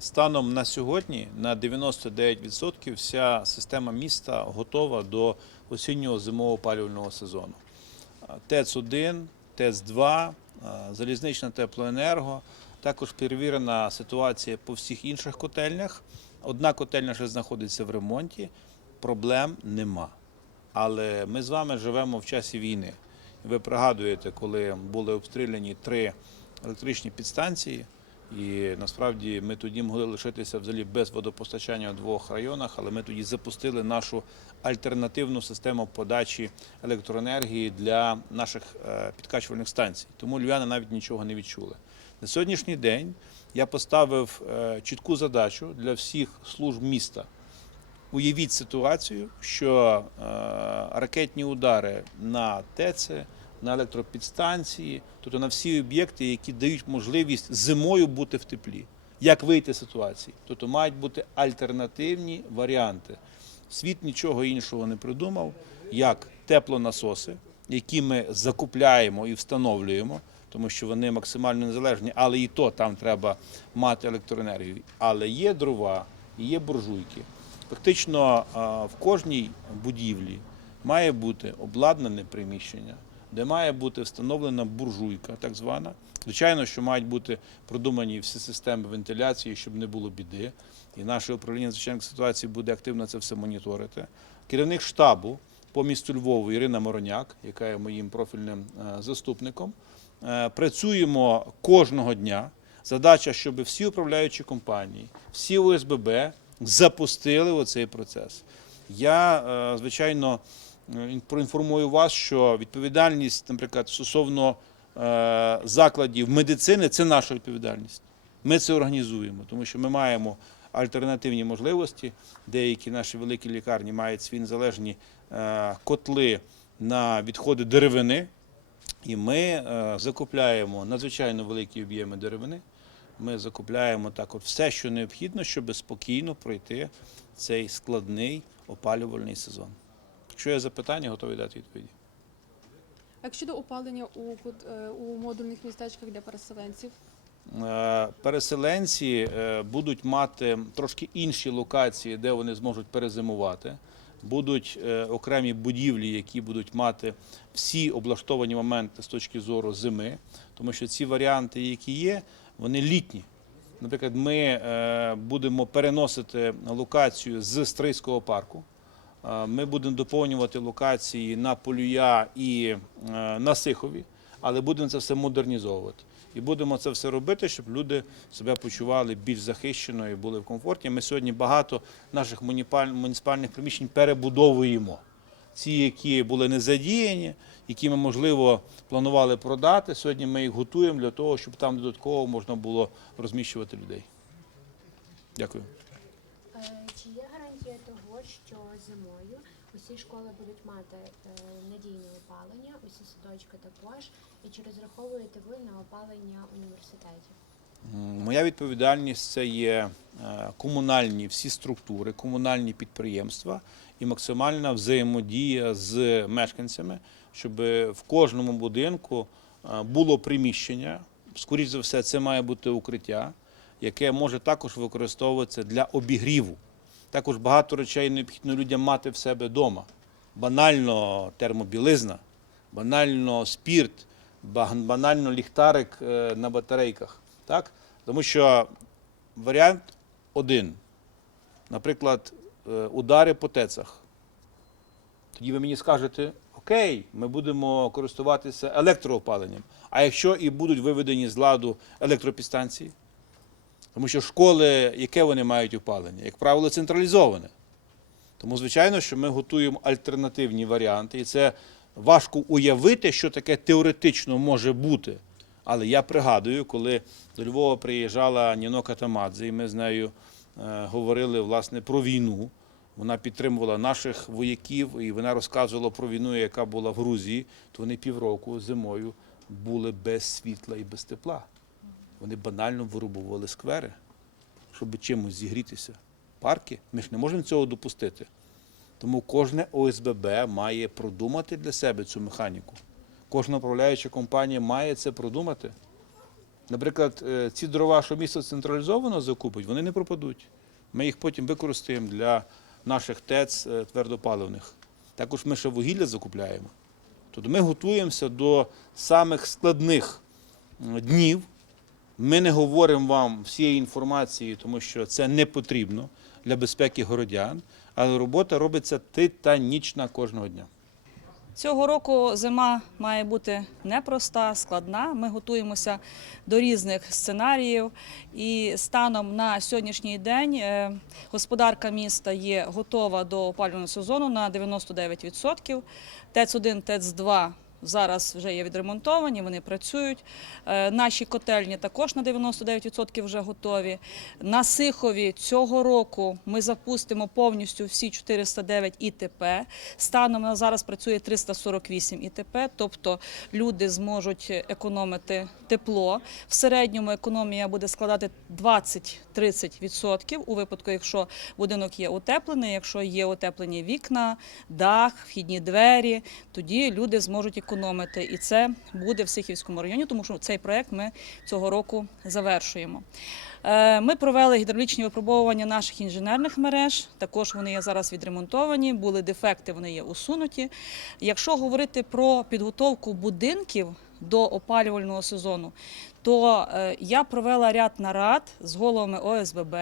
Станом на сьогодні на 99% вся система міста готова до осіннього зимового опалювального сезону. ТЕЦ-1, ТЕЦ-2, залізнична теплоенерго. Також перевірена ситуація по всіх інших котельнях. Одна котельня ще знаходиться в ремонті, проблем нема. Але ми з вами живемо в часі війни. Ви пригадуєте, коли були обстріляні три електричні підстанції, і насправді ми тоді могли лишитися взагалі без водопостачання в двох районах, але ми тоді запустили нашу альтернативну систему подачі електроенергії для наших е, підкачувальних станцій. Тому львяни навіть нічого не відчули. На сьогоднішній день я поставив е, чітку задачу для всіх служб міста. Уявіть ситуацію, що е, ракетні удари на ТЕЦи, на електропідстанції, тобто на всі об'єкти, які дають можливість зимою бути в теплі. Як вийти з ситуації? Тобто мають бути альтернативні варіанти. Світ нічого іншого не придумав, як теплонасоси, які ми закупляємо і встановлюємо, тому що вони максимально незалежні, але і то там треба мати електроенергію. Але є дрова, і є буржуйки. Фактично в кожній будівлі має бути обладнане приміщення, де має бути встановлена буржуйка, так звана. Звичайно, що мають бути продумані всі системи вентиляції, щоб не було біди. І наше управління надзвичайних ситуацій буде активно це все моніторити. Керівник штабу по місту Львову Ірина Мороняк, яка є моїм профільним е, заступником. Е, Працюємо кожного дня. Задача, щоб всі управляючі компанії, всі ОСББ запустили оцей процес. Я, е, звичайно, проінформую вас, що відповідальність, наприклад, стосовно е, закладів медицини це наша відповідальність. Ми це організуємо, тому що ми маємо альтернативні можливості. Деякі наші великі лікарні мають свої незалежні е, котли на відходи деревини. І ми е, закупляємо надзвичайно великі об'єми деревини. Ми закупляємо так от все, що необхідно, щоб спокійно пройти цей складний опалювальний сезон. Якщо є запитання, готовий дати відповіді. Як щодо опалення у, е, у модульних містечках для переселенців? Е, Переселенці е, будуть мати трошки інші локації, де вони зможуть перезимувати. Будуть окремі будівлі, які будуть мати всі облаштовані моменти з точки зору зими, тому що ці варіанти, які є, вони літні. Наприклад, ми будемо переносити локацію з Стрийського парку. Е, Ми будемо доповнювати локації на Полюя і е, на Сихові, але будемо це все модернізовувати. І будемо це все робити, щоб люди себе почували більш захищено і були в комфорті. Ми сьогодні багато наших муніципальних приміщень перебудовуємо. Ці, які були не задіяні, які ми, можливо, планували продати. Сьогодні ми їх готуємо для того, щоб там додатково можна було розміщувати людей. Дякую. Е, Чи є гарантія того, що зимою усі школи будуть мати е, надійне опалення, усі садочки також, і чи розраховуєте ви на опалення університетів? Моя відповідальність це є е, комунальні всі структури, комунальні підприємства і максимальна взаємодія з мешканцями, щоб в кожному будинку е, було приміщення. Скоріше за все, це має бути укриття, яке може також використовуватися для обігріву. Також багато речей необхідно людям мати в себе вдома. Банально термобілизна, банально спірт, банально ліхтарик е, на батарейках. Так? Тому що варіант один. Наприклад, е, удари по тецах. Тоді ви мені скажете, окей, ми будемо користуватися електроопаленням. А якщо і будуть виведені з ладу електропідстанції? Тому що школи, яке вони мають опалення? Як правило, централізоване. Тому, звичайно, що ми готуємо альтернативні варіанти, і це важко уявити, що таке теоретично може бути. Але я пригадую, коли до Львова приїжджала Ніно Катамадзе, і ми з нею е, говорили власне про війну. Вона підтримувала наших вояків, і вона розказувала про війну, яка була в Грузії. То вони півроку зимою були без світла і без тепла. Вони банально вирубували сквери, щоб чимось зігрітися. Парки. Ми ж не можемо цього допустити. Тому кожне ОСББ має продумати для себе цю механіку. Кожна управляюча компанія має це продумати. Наприклад, е, ці дрова, що місто централізовано закупить, вони не пропадуть. Ми їх потім використаємо для наших ТЕЦ е, твердопаливних. Також ми ще вугілля закупляємо. Тобто ми готуємося до самих складних днів. Ми не говоримо вам всієї інформації, тому що це не потрібно для безпеки городян, але робота робиться титанічна кожного дня. Цього року зима має бути непроста, складна. Ми готуємося до різних сценаріїв. І станом на сьогоднішній день е, господарка міста є готова до опалювального сезону на 99%. ТЕЦ-1, ТЕЦ-2 зараз вже є відремонтовані, вони працюють. Е, Наші котельні також на 99% вже готові. На Сихові цього року ми запустимо повністю всі 409 ІТП. Станом на зараз працює 348 ІТП, тобто люди зможуть економити тепло. В середньому економія буде складати 20-30% у випадку, якщо будинок є утеплений, якщо є утеплені вікна, дах, вхідні двері, тоді люди зможуть економити. І це буде в Сихівському районі, тому що цей проект ми цього року завершуємо. Е, Ми провели гідравлічні випробовування наших інженерних мереж. Також вони є зараз відремонтовані, були дефекти, вони є усунуті. Якщо говорити про підготовку будинків до опалювального сезону, то е, я провела ряд нарад з головами ОСББ,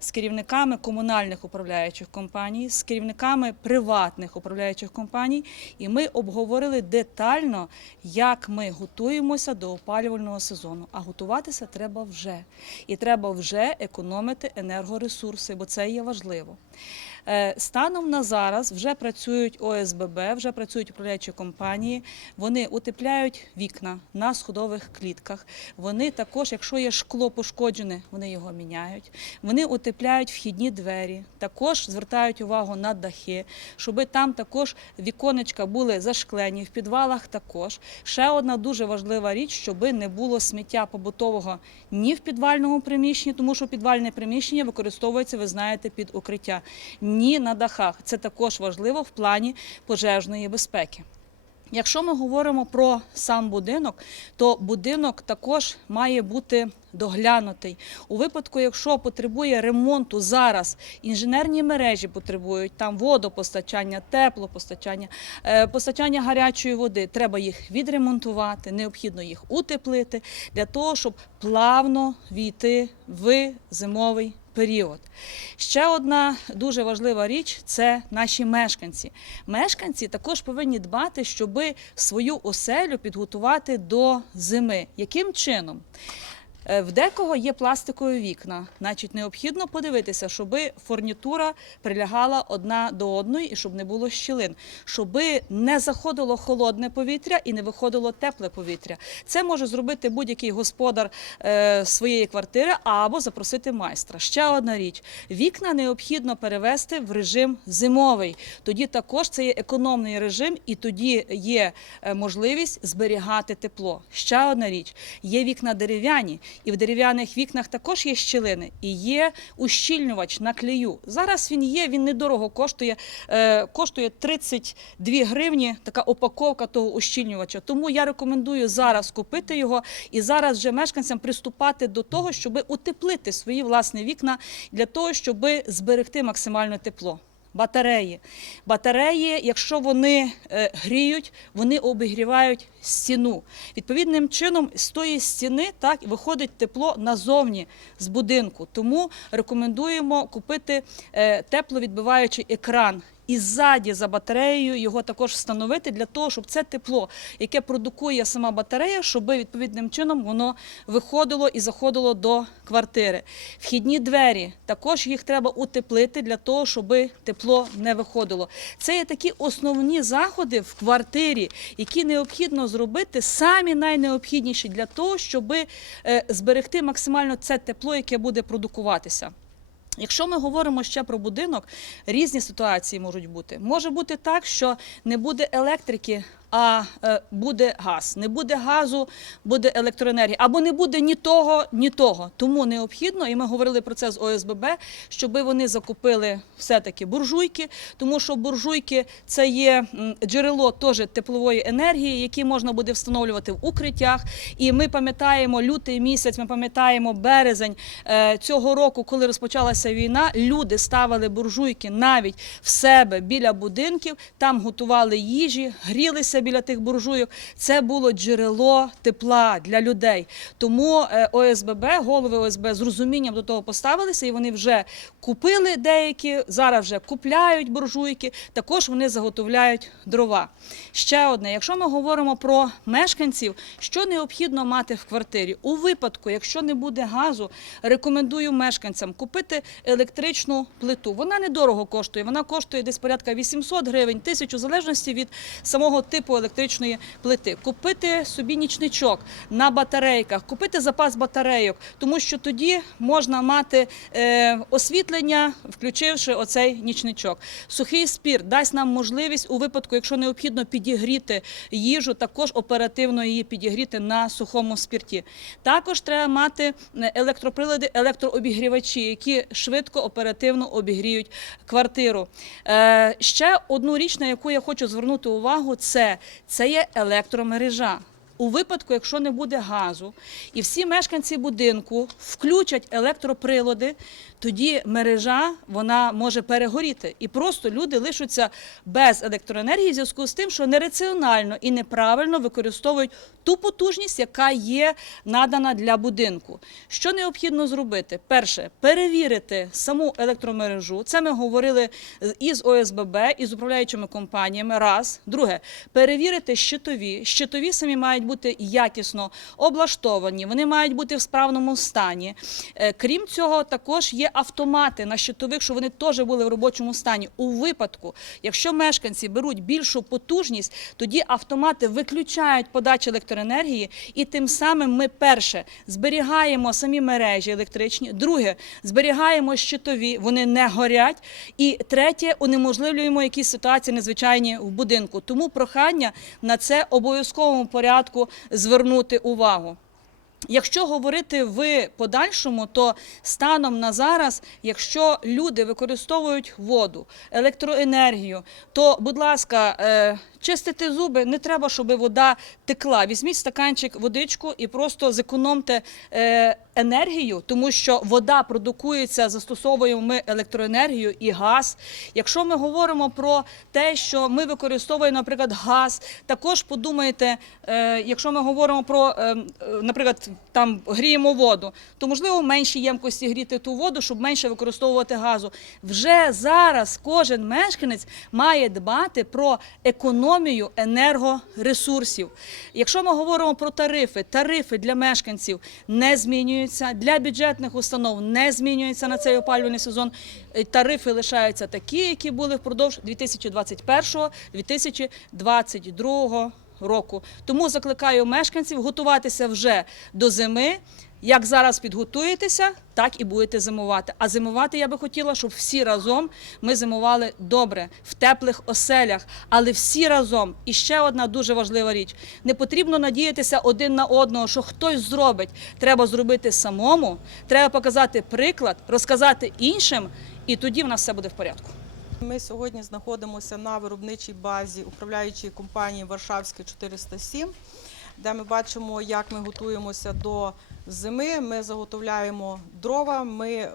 з керівниками комунальних управляючих компаній, з керівниками приватних управляючих компаній, і ми обговорили детально, як ми готуємося до опалювального сезону. А готуватися треба вже. І треба вже економити енергоресурси, бо це є важливо. Е, Станом на зараз вже працюють ОСББ, вже працюють управляючі компанії. Вони утепляють вікна на сходових клітках. Вони також, якщо є шкло пошкоджене, вони його міняють. Вони утепляють вхідні двері, також звертають увагу на дахи, щоб там також віконечка були зашклені, в підвалах також. Ще одна дуже важлива річ, щоб не було сміття побутового ні в підвальному приміщенні, тому що підвальне приміщення використовується, ви знаєте, під укриття, ні на дахах. Це також важливо в плані пожежної безпеки. Якщо ми говоримо про сам будинок, то будинок також має бути доглянутий. У випадку, якщо потребує ремонту зараз, інженерні мережі потребують там водопостачання, теплопостачання, е, постачання гарячої води, треба їх відремонтувати, необхідно їх утеплити для того, щоб плавно війти в зимовий період. Ще одна дуже важлива річ це наші мешканці. Мешканці також повинні дбати, щоб свою оселю підготувати до зими. Яким чином? Е, В декого є пластикові вікна, значить необхідно подивитися, щоб фурнітура прилягала одна до одної і щоб не було щілин, щоб не заходило холодне повітря і не виходило тепле повітря. Це може зробити будь-який господар е, своєї квартири або запросити майстра. Ще одна річ: вікна необхідно перевести в режим зимовий. Тоді також це є економний режим, і тоді є е, можливість зберігати тепло. Ще одна річ: є вікна дерев'яні, і в дерев'яних вікнах також є щілини, і є ущільнювач на клею. Зараз він є, він недорого коштує, е, коштує 32 гривні. Така упаковка того ущільнювача. Тому я рекомендую зараз купити його і зараз вже мешканцям приступати до того, щоб утеплити свої власні вікна для того, щоб зберегти максимальне тепло. Батареї. Батареї, якщо вони е, гріють, вони обігрівають стіну. Відповідним чином з тої стіни так виходить тепло назовні з будинку. Тому рекомендуємо купити е, тепловідбиваючий екран. І ззаді за батареєю його також встановити для того, щоб це тепло, яке продукує сама батарея, щоб відповідним чином воно виходило і заходило до квартири. Вхідні двері також їх треба утеплити для того, щоб тепло не виходило. Це є такі основні заходи в квартирі, які необхідно зробити самі найнеобхідніші для того, щоб е, зберегти максимально це тепло, яке буде продукуватися. Якщо ми говоримо ще про будинок, різні ситуації можуть бути. Може бути так, що не буде електрики а е, буде газ. Не буде газу, буде електроенергія. Або не буде ні того, ні того. Тому необхідно, і ми говорили про це з ОСББ, щоб вони закупили все-таки буржуйки, тому що буржуйки це є джерело теж теплової енергії, які можна буде встановлювати в укриттях. І ми пам'ятаємо лютий місяць, ми пам'ятаємо березень е, цього року, коли розпочалася війна. Люди ставили буржуйки навіть в себе біля будинків, там готували їжі, грілися біля тих буржуйок. Це було джерело тепла для людей. Тому е, ОСББ, голови ОСБ з розумінням до того поставилися, і вони вже купили деякі, зараз вже купляють буржуйки. Також вони заготовляють дрова. Ще одне, якщо ми говоримо про мешканців, що необхідно мати в квартирі? У випадку, якщо не буде газу, рекомендую мешканцям купити електричну плиту. Вона недорого коштує, вона коштує десь порядка 800 гривень, тисячу, в залежності від самого типу електричної плити. Купити собі нічничок на батарейках, купити запас батарейок, тому що тоді можна мати е, освітлення, включивши оцей нічничок. Сухий спір дасть нам можливість у випадку, якщо необхідно підігріти їжу, також оперативно її підігріти на сухому спірті. Також треба мати е, електроприлади, електрообігрівачі, які швидко оперативно обігріють квартиру. Е, ще одну річ, на яку я хочу звернути увагу, це, це є електромережа. У випадку, якщо не буде газу, і всі мешканці будинку включать електроприлади, тоді мережа вона може перегоріти, і просто люди лишаться без електроенергії в зв'язку з тим, що нераціонально і неправильно використовують ту потужність, яка є надана для будинку. Що необхідно зробити? Перше перевірити саму електромережу. Це ми говорили із ОСББ і з управляючими компаніями. Раз друге перевірити щитові. Щитові самі мають бути якісно облаштовані, вони мають бути в справному стані. Е, Крім цього, також є автомати на щитових, що вони теж були в робочому стані. У випадку, якщо мешканці беруть більшу потужність, тоді автомати виключають подачу електроенергії, і тим самим ми перше зберігаємо самі мережі електричні. Друге, зберігаємо щитові, вони не горять. І третє, унеможливлюємо якісь ситуації незвичайні в будинку. Тому прохання на це обов'язковому порядку звернути увагу. Якщо говорити в подальшому, то станом на зараз, якщо люди використовують воду, електроенергію, то, будь ласка, е, чистити зуби не треба, щоб вода текла. Візьміть стаканчик водичку і просто зекономте е, енергію, тому що вода продукується, застосовуємо ми електроенергію і газ. Якщо ми говоримо про те, що ми використовуємо, наприклад, газ, також подумайте, е, якщо ми говоримо про, наприклад, там гріємо воду, то можливо в меншій ємкості гріти ту воду, щоб менше використовувати газу. Вже зараз кожен мешканець має дбати про економію енергоресурсів. Якщо ми говоримо про тарифи, тарифи для мешканців не змінюються, для бюджетних установ не змінюються на цей опалювальний сезон. Е, Тарифи лишаються такі, які були впродовж 2021-2022 року. Тому закликаю мешканців готуватися вже до зими. Як зараз підготуєтеся, так і будете зимувати. А зимувати я би хотіла, щоб всі разом ми зимували добре, в теплих оселях, але всі разом. І ще одна дуже важлива річ: не потрібно надіятися один на одного, що хтось зробить. Треба зробити самому, треба показати приклад, розказати іншим, і тоді в нас все буде в порядку. Ми сьогодні знаходимося на виробничій базі управляючої компанії Варшавське 407, де ми бачимо, як ми готуємося до зими. Ми заготовляємо дрова, ми е,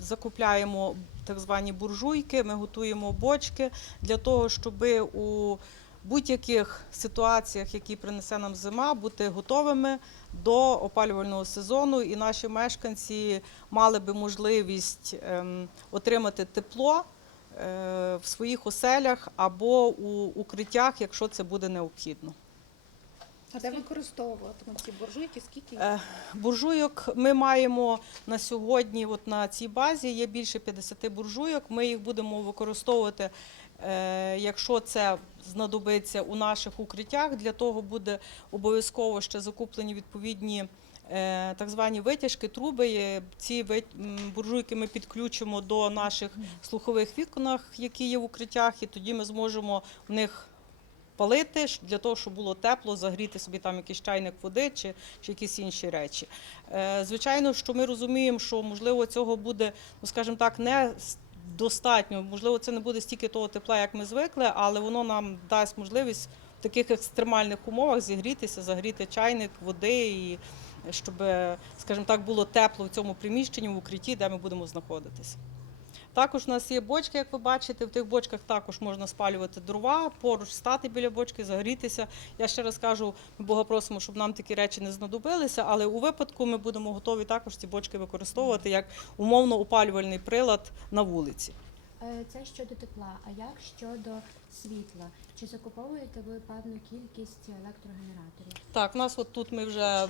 закупляємо так звані буржуйки, ми готуємо бочки для того, щоб у будь-яких ситуаціях, які принесе нам зима, бути готовими до опалювального сезону, і наші мешканці мали би можливість ем, отримати тепло в своїх оселях або у укриттях, якщо це буде необхідно. А де використовуватимуть ці буржуйки? Скільки? Е, Буржуйок ми маємо на сьогодні, от на цій базі є більше 50 буржуйок. Ми їх будемо використовувати, е, якщо це знадобиться у наших укриттях. Для того буде обов'язково ще закуплені відповідні. Е, Так звані витяжки, труби. Е, Ці буржуйки ми підключимо до наших слухових вікнах, які є в укриттях, і тоді ми зможемо в них палити для того, щоб було тепло, загріти собі там якийсь чайник води чи, чи якісь інші речі. Е, Звичайно, що ми розуміємо, що можливо цього буде, ну скажімо так, не достатньо. Можливо, це не буде стільки того тепла, як ми звикли, але воно нам дасть можливість в таких екстремальних умовах зігрітися, загріти чайник води і щоб, скажімо так, було тепло в цьому приміщенні, в укритті, де ми будемо знаходитися. Також у нас є бочки, як ви бачите. В тих бочках також можна спалювати дрова, поруч стати біля бочки, загрітися. Я ще раз кажу, ми Бога просимо, щоб нам такі речі не знадобилися, але у випадку ми будемо готові також ці бочки використовувати як умовно опалювальний прилад на вулиці. Е, Це щодо тепла. А як щодо світла? Чи закуповуєте ви певну кількість електрогенераторів? Так, у нас от тут ми вже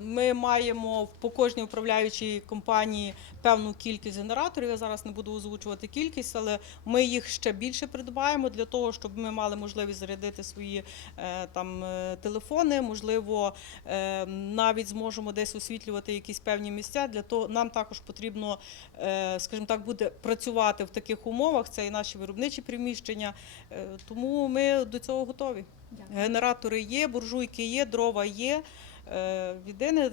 ми маємо по кожній управляючій компанії певну кількість генераторів. Я зараз не буду озвучувати кількість, але ми їх ще більше придбаємо для того, щоб ми мали можливість зарядити свої е, там е, телефони. Можливо, е, навіть зможемо десь освітлювати якісь певні місця. Для того нам також потрібно, е, скажімо так, буде працювати в таких умовах. Це і наші виробничі приміщення. Е, Тому ми до цього готові. Генератори є, буржуйки є, дрова є. Е, Єдине,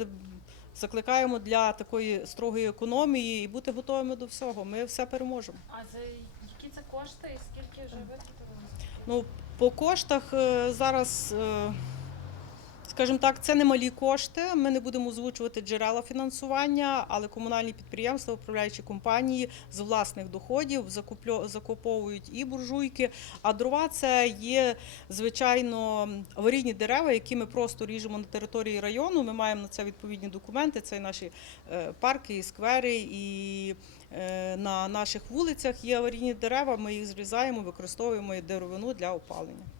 закликаємо для такої строгої економії і бути готовими до всього. Ми все переможемо. А за які це кошти і скільки вже витратили? Ну, по коштах е, зараз, е, скажімо так, це не малі кошти. Ми не будемо озвучувати джерела фінансування, але комунальні підприємства, управляючі компанії з власних доходів закуповують і буржуйки. А дрова це є звичайно аварійні дерева, які ми просто ріжемо на території району. Ми маємо на це відповідні документи. Це наші е, парки, і сквери, і е, на наших вулицях є аварійні дерева. Ми їх зрізаємо, використовуємо деревину для опалення.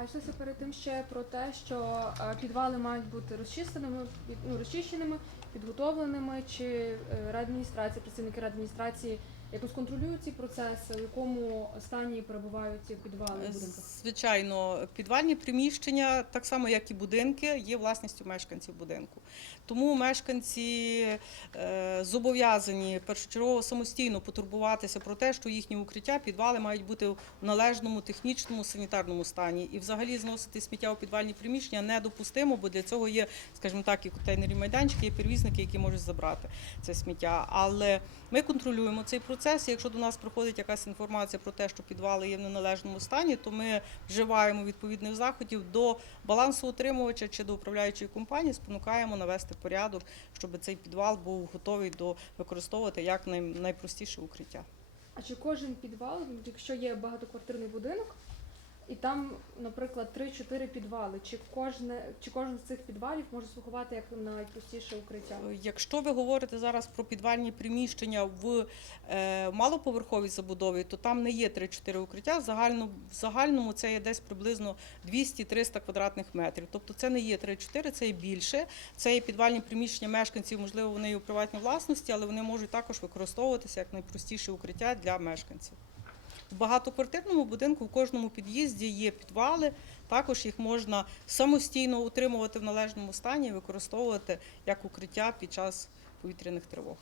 А йшлося перед тим ще про те, що е, підвали мають бути розчисленими ну, розчищеними, підготовленими, чи радміністрація, працівники райадміністрації якось контролюють ці процеси, в якому стані перебувають ці підвали будинках? Звичайно, підвальні приміщення, так само як і будинки, є власністю мешканців будинку. Тому мешканці е, зобов'язані першочергово самостійно потурбуватися про те, що їхні укриття, підвали мають бути в належному технічному санітарному стані. І взагалі зносити сміття у підвальні приміщення недопустимо, бо для цього є, скажімо так, і контейнері майданчики, є перевізники, які можуть забрати це сміття. Але ми контролюємо цей процес. І Якщо до нас приходить якась інформація про те, що підвали є в неналежному стані, то ми вживаємо відповідних заходів до балансоутримувача чи до управляючої компанії, спонукаємо навести порядок, щоб цей підвал був готовий до використовувати як найпростіше укриття. А чи кожен підвал, якщо є багатоквартирний будинок, і там, наприклад, 3-4 підвали, чи кожне, чи кожен з цих підвалів може слугувати як найпростіше укриття? Якщо ви говорите зараз про підвальні приміщення в е, малоповерховій забудові, то там не є 3-4 укриття. Загально, в загальному це є десь приблизно 200-300 квадратних метрів. Тобто це не є 3-4, це є більше. Це є підвальні приміщення мешканців, можливо, вони і у приватній власності, але вони можуть також використовуватися як найпростіше укриття для мешканців. В багатоквартирному будинку в кожному під'їзді є підвали. Також їх можна самостійно утримувати в належному стані і використовувати як укриття під час повітряних тривог.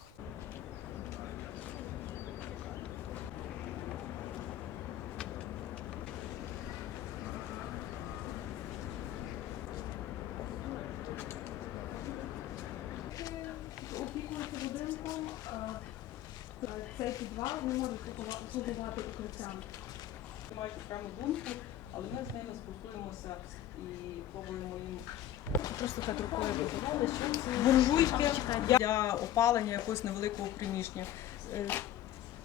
Опікується будинком, е, цей підвал не може слугувати укриттям. Мають окрему думку, але ми з ними спілкуємося і пробуємо їм Просто так рукою вибивали, що це? буржуйки для опалення якогось невеликого приміщення.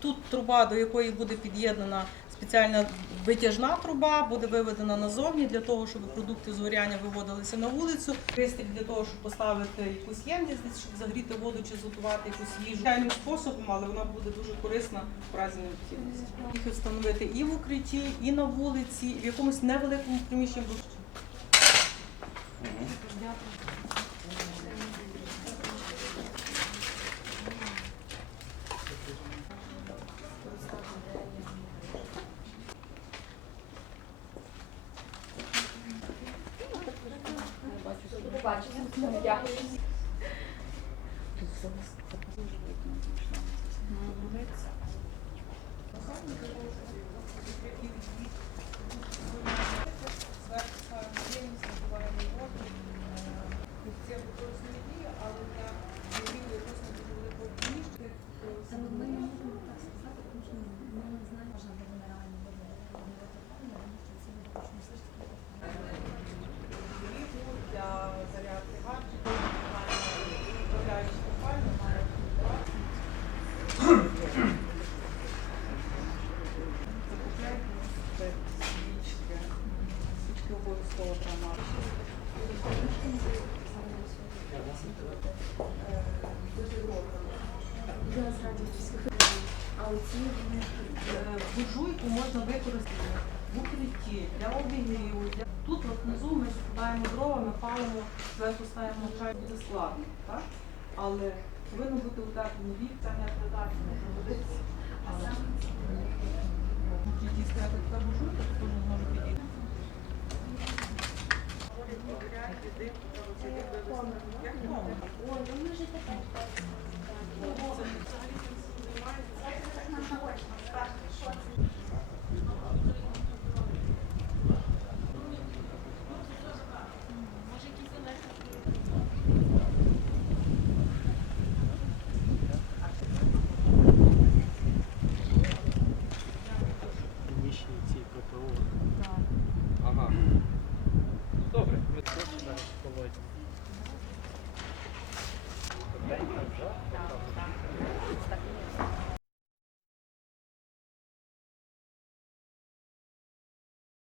Тут труба, до якої буде під'єднана спеціальна витяжна труба, буде виведена назовні для того, щоб продукти згоряння виводилися на вулицю. Пристрій для того, щоб поставити якусь ємність, щоб загріти воду чи зготувати якусь їжу. Звичайним способом, але вона буде дуже корисна в разі необхідності. Їх встановити і в укритті, і на вулиці, і в якомусь невеликому приміщенні. Дякую. Зверху